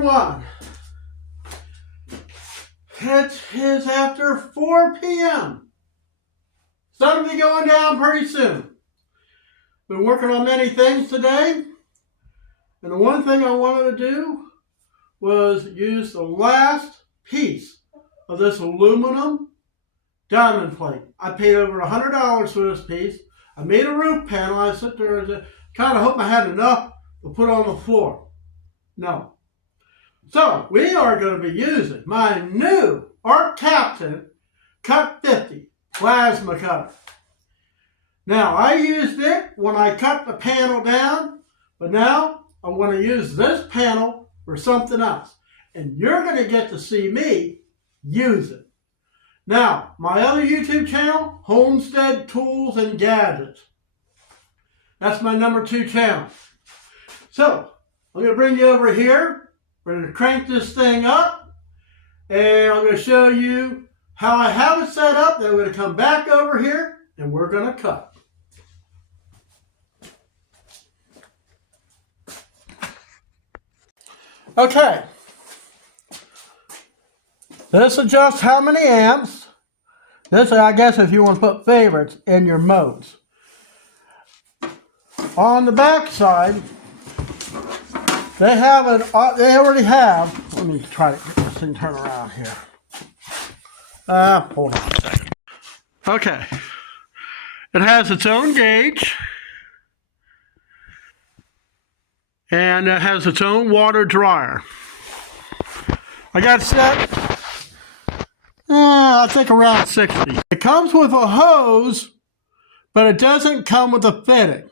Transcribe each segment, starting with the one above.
everyone. It is after 4 p.m. Sun will be going down pretty soon. Been working on many things today. And the one thing I wanted to do was use the last piece of this aluminum diamond plate. I paid over $100 for this piece. I made a roof panel. I sit there and kind of hope I had enough to put on the floor. No. So we are going to be using my new Arccaptain Cut 50 plasma cutter. Now I used it when I cut the panel down, but now I want to use this panel for something else. And you're going to get to see me use it. Now, my other YouTube channel, Homestead Tools and Gadgets. That's my #2 channel. So, I'm going to bring you over here. We're going to crank this thing up. And I'm going to show you how I have it set up. Then we're going to come back over here and we're going to cut. Okay. This adjusts how many amps. This, I guess, if you want to put favorites in your modes. On the back side, they already have. Let me try to get this thing turned around here. Hold on a second. Okay. It has its own gauge. And it has its own water dryer. I got it set, I think around 60. It comes with a hose, but it doesn't come with a fitting.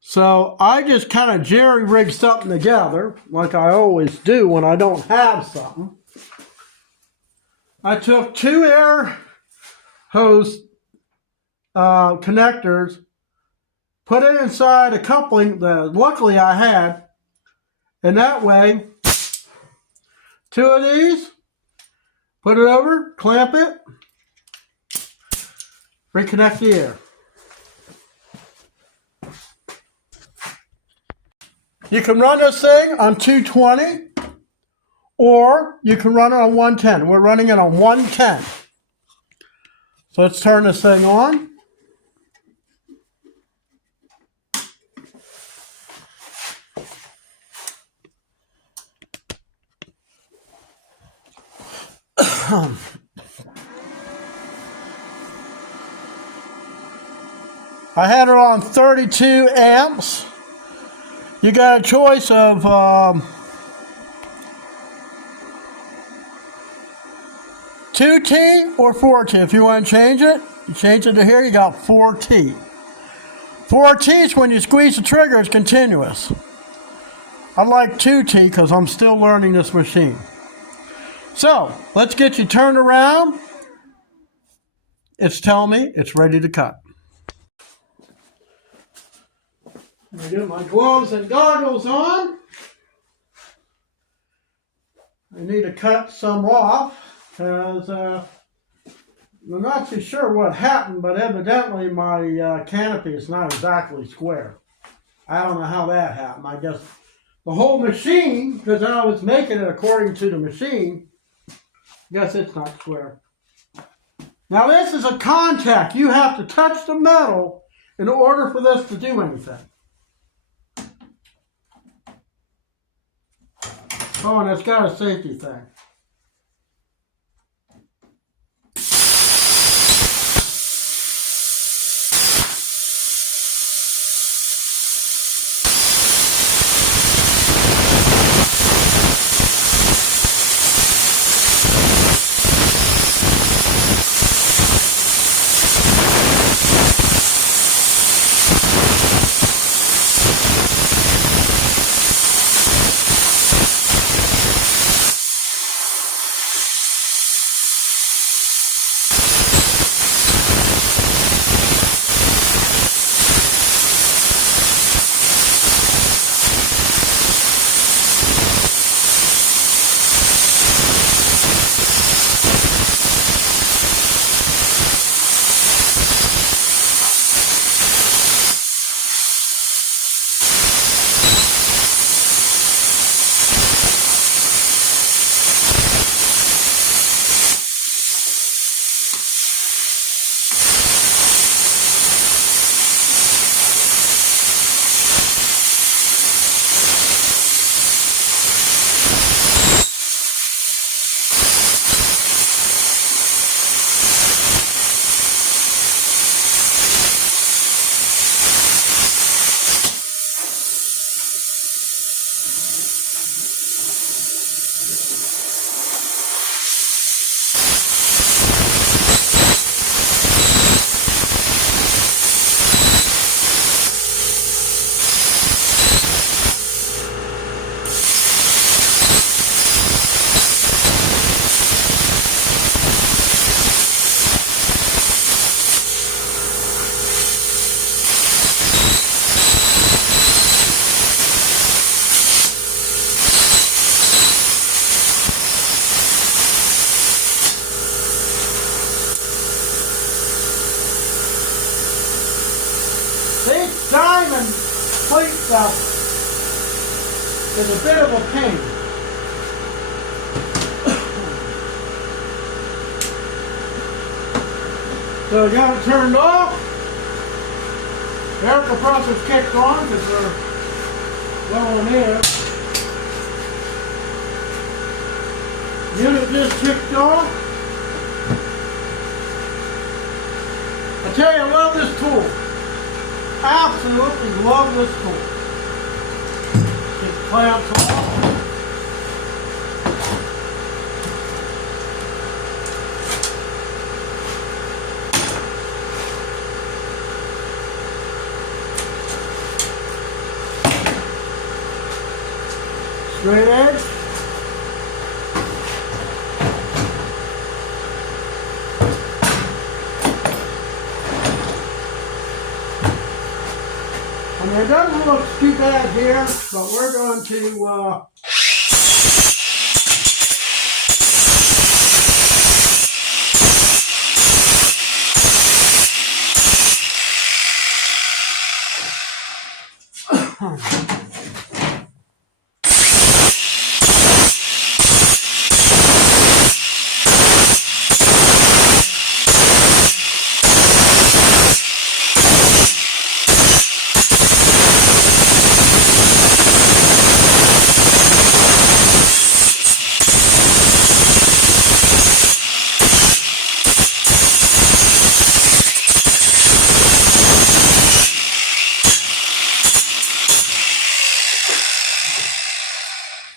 So I just kind of jerry-rigged something together, like I always do when I don't have something. I took 2 air hose connectors, put it inside a coupling that luckily I had, and that way, 2 of these, put it over, clamp it, reconnect the air. You can run this thing on 220, or you can run it on 110. We're running it on 110. So let's turn this thing on. I had it on 32 amps. You got a choice of 2T or 4T. If you want to change it, you change it to here, you got 4T. 4T is when you squeeze the trigger, it's continuous. I like 2T because I'm still learning this machine. So, let's get you turned around. It's telling me it's ready to cut. I get my gloves and goggles on. I need to cut some off because I'm not too sure what happened, but evidently my canopy is not exactly square. I don't know how that happened. I guess the whole machine, because I was making it according to the machine, guess it's not square. Now this is a contact. You have to touch the metal in order for this to do anything. Oh, and it's got a safety thing. stuff is a bit of a pain. So I got it turned off. The air compressor's kicked on because they're blowing air. Unit just kicked off. I tell you, I love this tool. Absolutely love this tool. It clamps off. Straight edge. And it doesn't look too bad here, but we're going to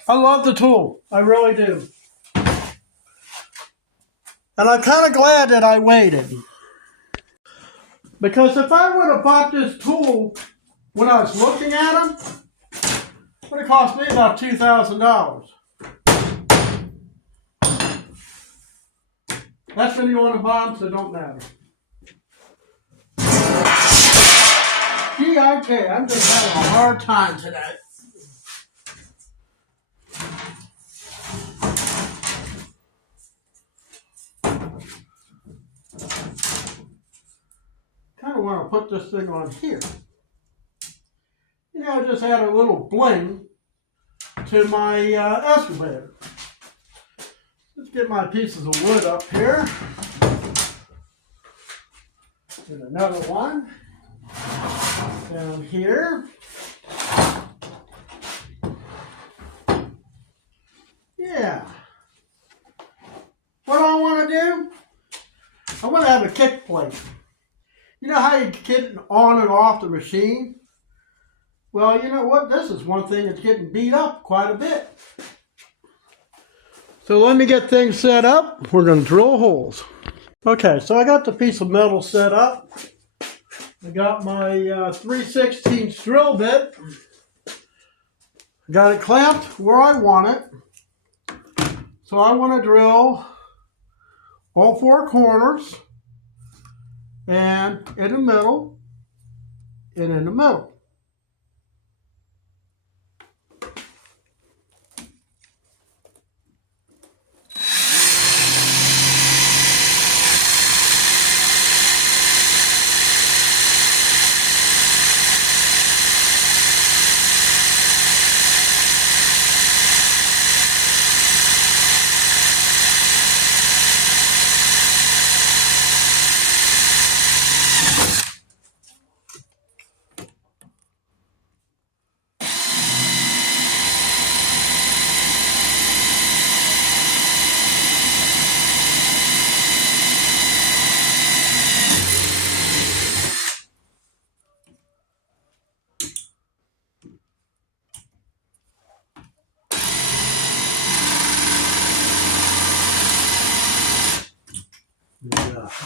I love the tool. I really do. And I'm kind of glad that I waited. Because if I would have bought this tool when I was looking at them, it would have cost me about $2,000. That's when you want to buy them, so it don't matter. Gee, okay, I'm just having a hard time today. Kind of want to put this thing on here. You know, just add a little bling to my excavator. Let's get my pieces of wood up here. And another one down here. Yeah. What do I want to do? I want to have a kick plate. You know how you get on and off the machine? Well, you know what? This is one thing that's getting beat up quite a bit. So let me get things set up. We're going to drill holes. Okay, so I got the piece of metal set up. I got my 3/16 drill bit. I got it clamped where I want it. So I want to drill all four corners. And in the middle, and in the middle.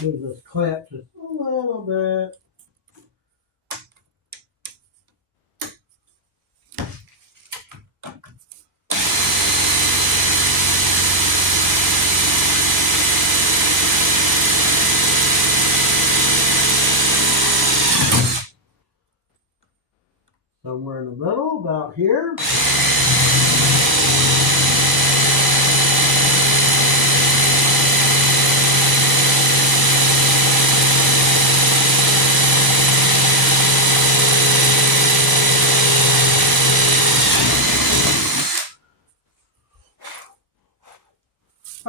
Move this clamp just a little bit. Somewhere in the middle, about here.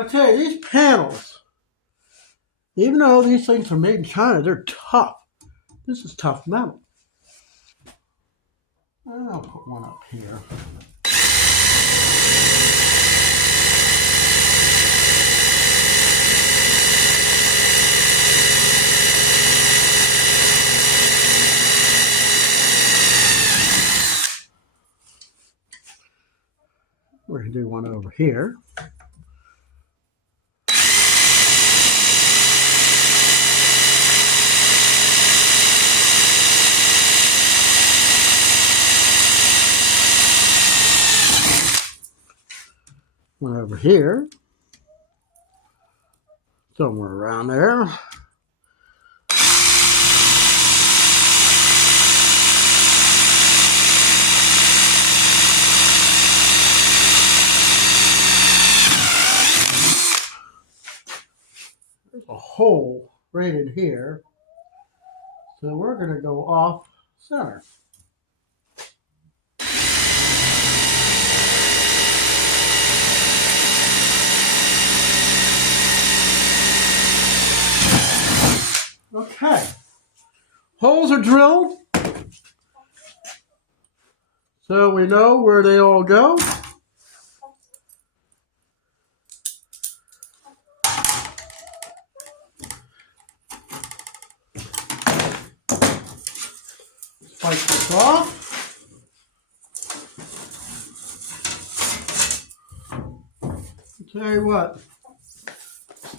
I tell you, these panels, even though these things are made in China, they're tough. This is tough metal. I'll put one up here. We're going to do one over here. One over here. Somewhere around there. There's a hole right in here. So we're going to go off center. Okay, holes are drilled, so we know where they all go. Spike this off. I'll tell you what.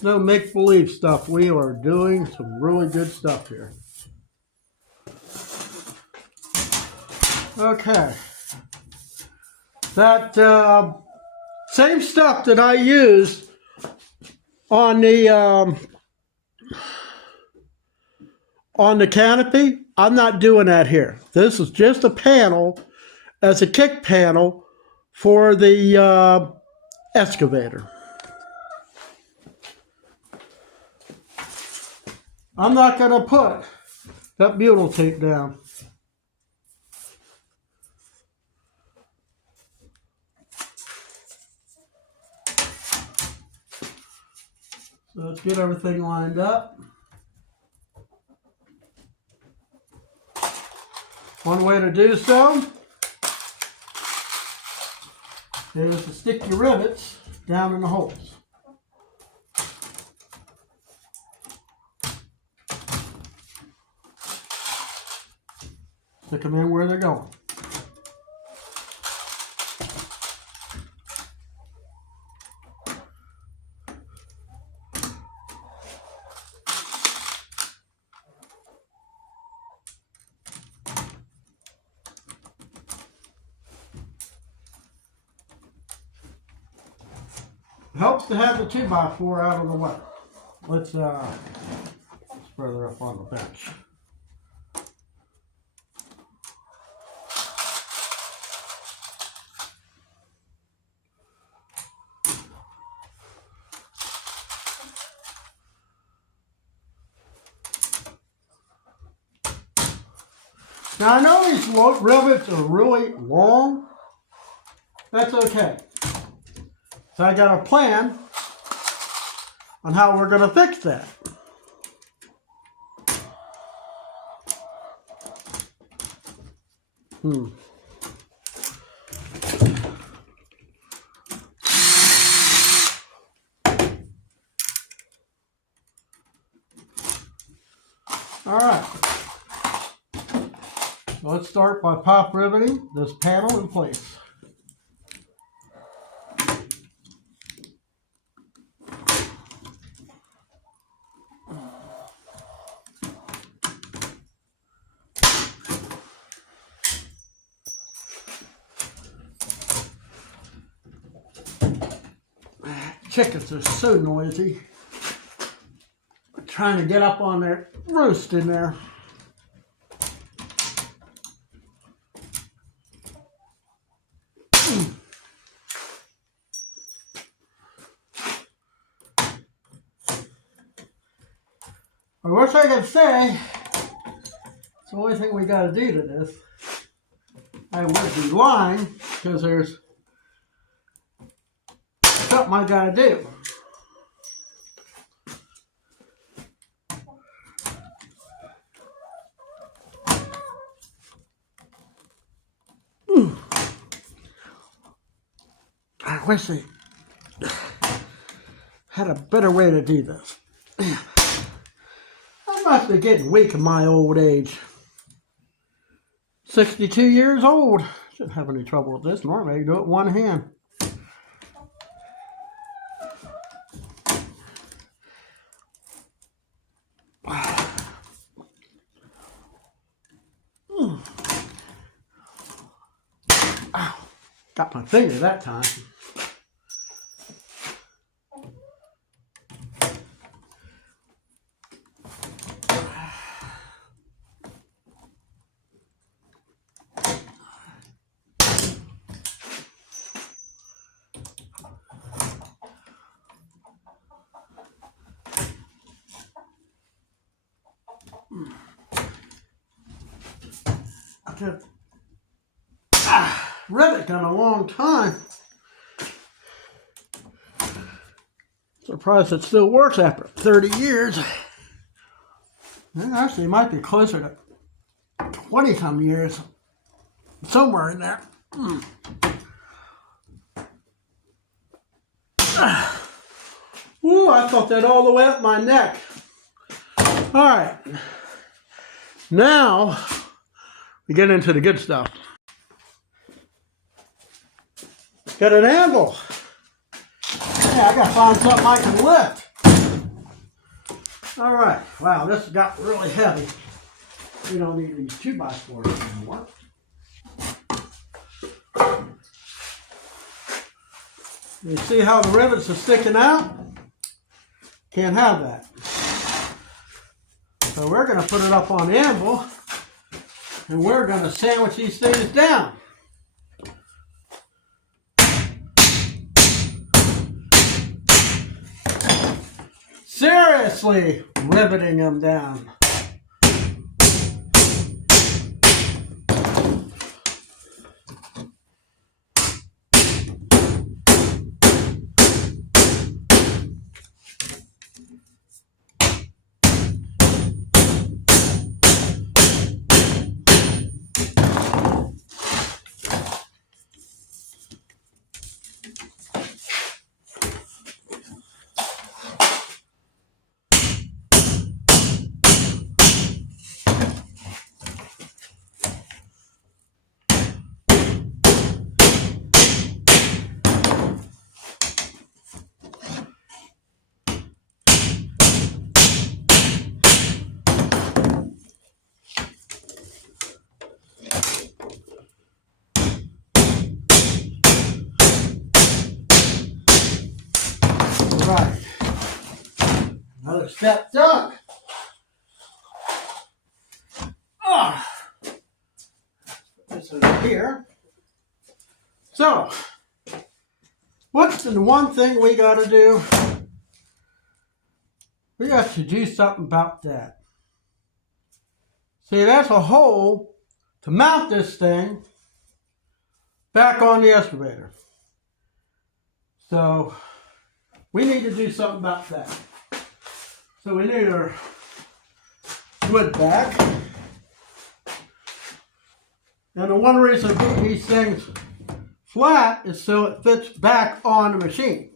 No make-believe stuff. We are doing some really good stuff here. Okay. That same stuff that I used on the canopy, I'm not doing that here. This is just a panel as a kick panel for the excavator. I'm not going to put that butyl tape down. So let's get everything lined up. One way to do so is to stick your rivets down in the holes. Stick them in where they're going. It helps to have the 2x4 out of the way. Let's further up on the bench. Now I know these rivets are really long. That's okay. So I got a plan on how we're going to fix that. All right. So let's start by pop riveting this panel in place. Chickens are so noisy. We're trying to get up on their roost in there. I wish I could say it's the only thing we got to do to this. I would be lying because there's something I got to do. I wish they had a better way to do this. I must be getting weak in my old age. 62 years old. Shouldn't have any trouble with this. Normally I can do it one hand. Got my finger that time. Rivet done a long time. Surprised it still works after 30 years. Actually, it might be closer to 20-some years. Somewhere in there. Ooh, I felt that all the way up my neck. Alright. Now, we get into the good stuff. Got an anvil. Yeah, I gotta find something I can lift. Alright, wow, this got really heavy. We don't need these 2x4s anymore. You see how the rivets are sticking out? Can't have that. So we're going to put it up on the anvil and we're going to sandwich these things down. Seriously riveting them down. Right. Another step done. Put this over here. So, what's the one thing we got to do? We got to do something about that. See, that's a hole to mount this thing back on the excavator. So, we need to do something about that. So we need our wood back. And the one reason I keep these things flat is so it fits back on the machine.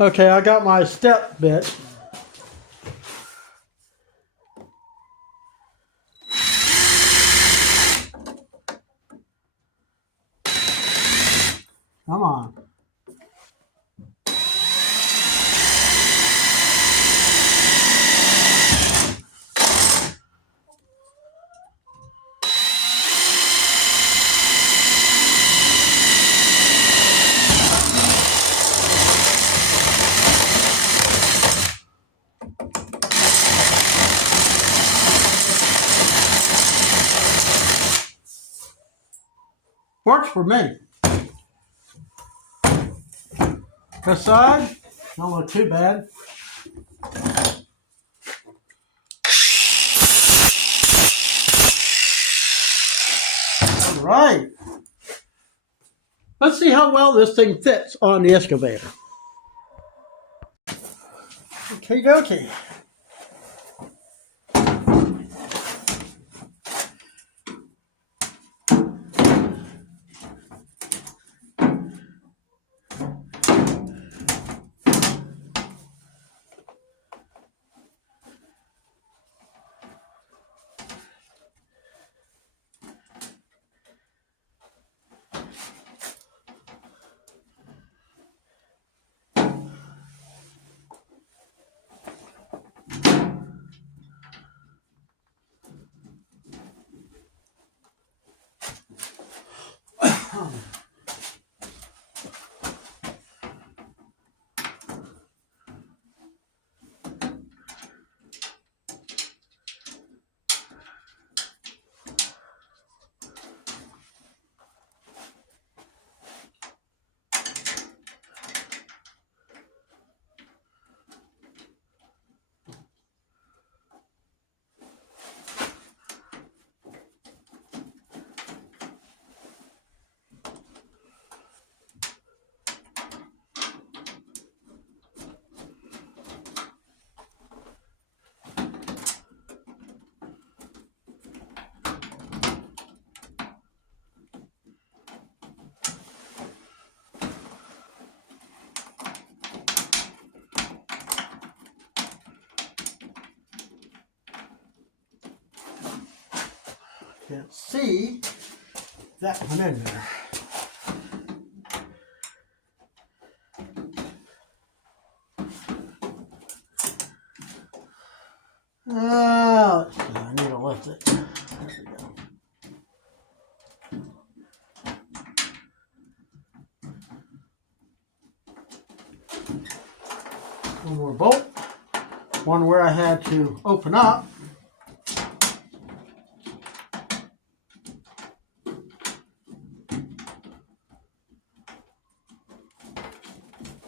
Okay, I got my step bit. Come on. Works for me. This side, don't look too bad. All right. Let's see how well this thing fits on the excavator. Okay, dokie. can't see that one in there. Let's see, I need to lift it. There we go. One more bolt. One where I had to open up.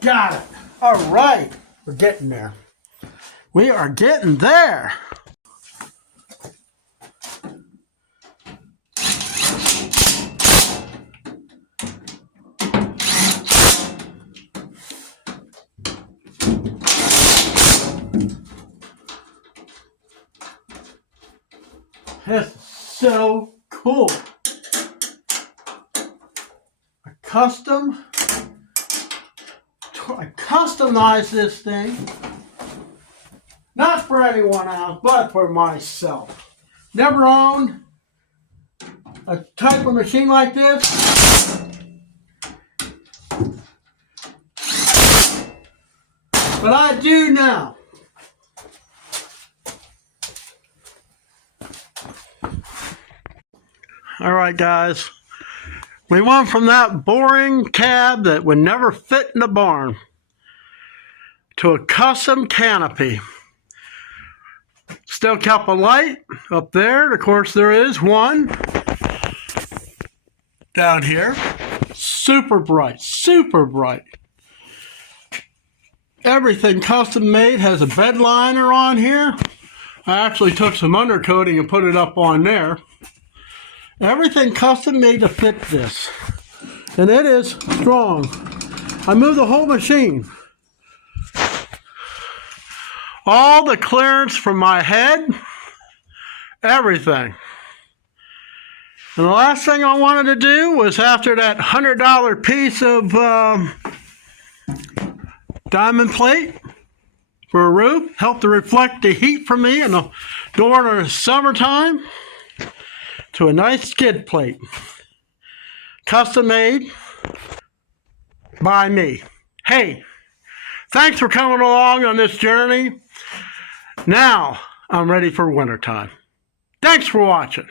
Got it. All right. We're getting there. We are getting there. This is so cool. I customized this thing, not for anyone else, but for myself. Never owned a type of machine like this. But I do now. All right, guys. We went from that boring cab that would never fit in the barn to a custom canopy. Still kept a light up there. Of course, there is one down here. Super bright, super bright. Everything custom made. Has a bed liner on here. I actually took some undercoating and put it up on there. Everything custom made to fit this. And it is strong. I moved the whole machine. All the clearance from my head. Everything. And the last thing I wanted to do was, after that $100 piece of diamond plate for a roof, help to reflect the heat from me in the during the summertime, to a nice skid plate. Custom made by me. Hey, thanks for coming along on this journey. Now I'm ready for wintertime. Thanks for watching.